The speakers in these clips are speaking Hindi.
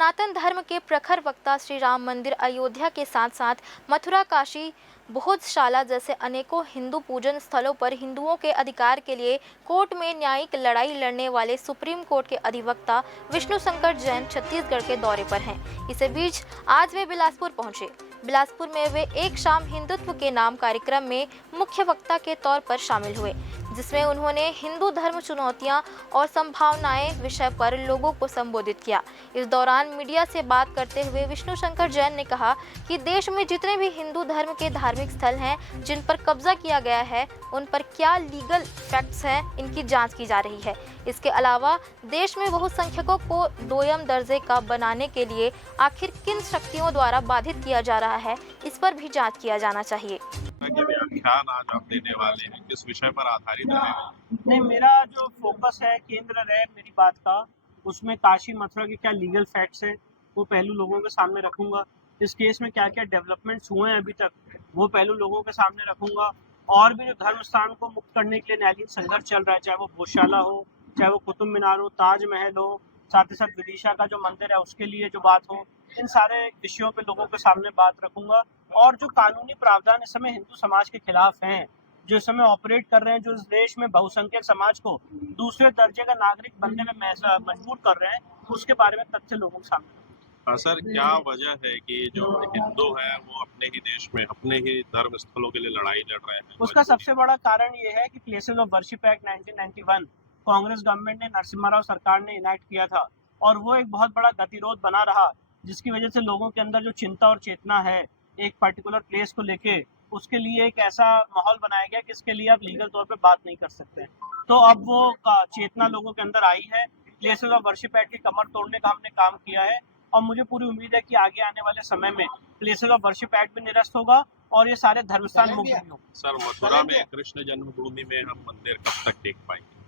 सनातन धर्म के प्रखर वक्ता श्री राम मंदिर अयोध्या के साथ साथ मथुरा, काशी, बोधशाला जैसे अनेकों हिंदू पूजन स्थलों पर हिंदुओं के अधिकार के लिए कोर्ट में न्यायिक लड़ाई लड़ने वाले सुप्रीम कोर्ट के अधिवक्ता विष्णु शंकर जैन छत्तीसगढ़ के दौरे पर हैं। इसी बीच आज वे बिलासपुर पहुंचे। बिलासपुर में वे एक शाम हिंदुत्व के नाम कार्यक्रम में मुख्य वक्ता के तौर पर शामिल हुए, जिसमें उन्होंने हिंदू धर्म चुनौतियां और संभावनाएं विषय पर लोगों को संबोधित किया। इस दौरान मीडिया से बात करते हुए विष्णु शंकर जैन ने कहा कि देश में जितने भी हिंदू धर्म के धार्मिक स्थल हैं जिन पर कब्जा किया गया है, उन पर क्या लीगल फैक्ट्स हैं, इनकी जांच की जा रही है। इसके अलावा देश में बहुसंख्यकों को दोयम दर्जे का बनाने के लिए आखिर किन शक्तियों द्वारा बाधित किया जा रहा है, इस पर भी जांच किया जाना चाहिए। व्याख्यान आज आप देने वाले हैं, किस विषय पर आधारित रहेगा? नहीं, मेरा जो फोकस है, केंद्र है मेरी बात का, उसमें काशी मथुरा के क्या लीगल फैक्ट्स है वो पहलू लोगों के सामने रखूंगा। इस केस में क्या क्या डेवलपमेंट्स हुए हैं अभी तक वो पहलू लोगों के सामने रखूंगा। और भी जो धर्म स्थान को मुक्त करने के लिए न्यायालयीन संघर्ष चल रहा है, चाहे वो बोधशाला हो, चाहे वो कुतुब मीनार हो, ताजमहल हो, साथ ही साथ विदिशा का जो मंदिर है उसके लिए जो बात हो, इन सारे विषयों पे लोगों के सामने बात रखूंगा। और जो कानूनी प्रावधान इस समय हिंदू समाज के खिलाफ हैं, जो इस समय ऑपरेट कर रहे हैं, जो इस देश में बहुसंख्यक समाज को दूसरे दर्जे का नागरिक बनने में मजबूर कर रहे हैं, उसके बारे में तथ्य लोगों के सामने। सर, क्या वजह है कि जो हिंदू हैं वो अपने ही देश में अपने ही धर्म स्थलों के लिए लड़ाई लड़ रहे हैं? उसका सबसे बड़ा कारण ये है कि places of worship act 1991 Congress government ने, नरसिम्हा राव सरकार ने इनैक्ट किया था, और वो एक बहुत बड़ा गतिरोध बना रहा, जिसकी वजह से लोगों के अंदर जो चिंता और चेतना है एक पर्टिकुलर प्लेस को लेके, उसके लिए एक ऐसा माहौल बनाया गया कि इसके लिए आप लीगल तौर पे बात नहीं कर सकते। तो अब वो चेतना लोगों के अंदर आई है। प्लेसेस ऑफ वर्शिप एक्ट की कमर तोड़ने का हमने काम किया है, और मुझे पूरी उम्मीद है कि आगे आने वाले समय में प्लेसेस ऑफ वर्शिप एक्ट भी निरस्त होगा और ये सारे धर्मस्थान मुक्त भी होंगे। सर, मथुरा में कृष्ण जन्मभूमि में हम मंदिर कब तक देख पाएंगे?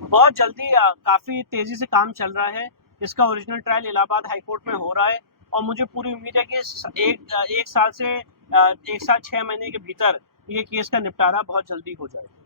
बहुत जल्दी, काफी तेजी से काम चल रहा है। इसका original trial Allahabad high court में हो रहा है, और मुझे पूरी उम्मीद है कि एक साल से 1 साल 6 महीने के भीतर ये केस का निपटारा बहुत जल्दी हो जाएगा।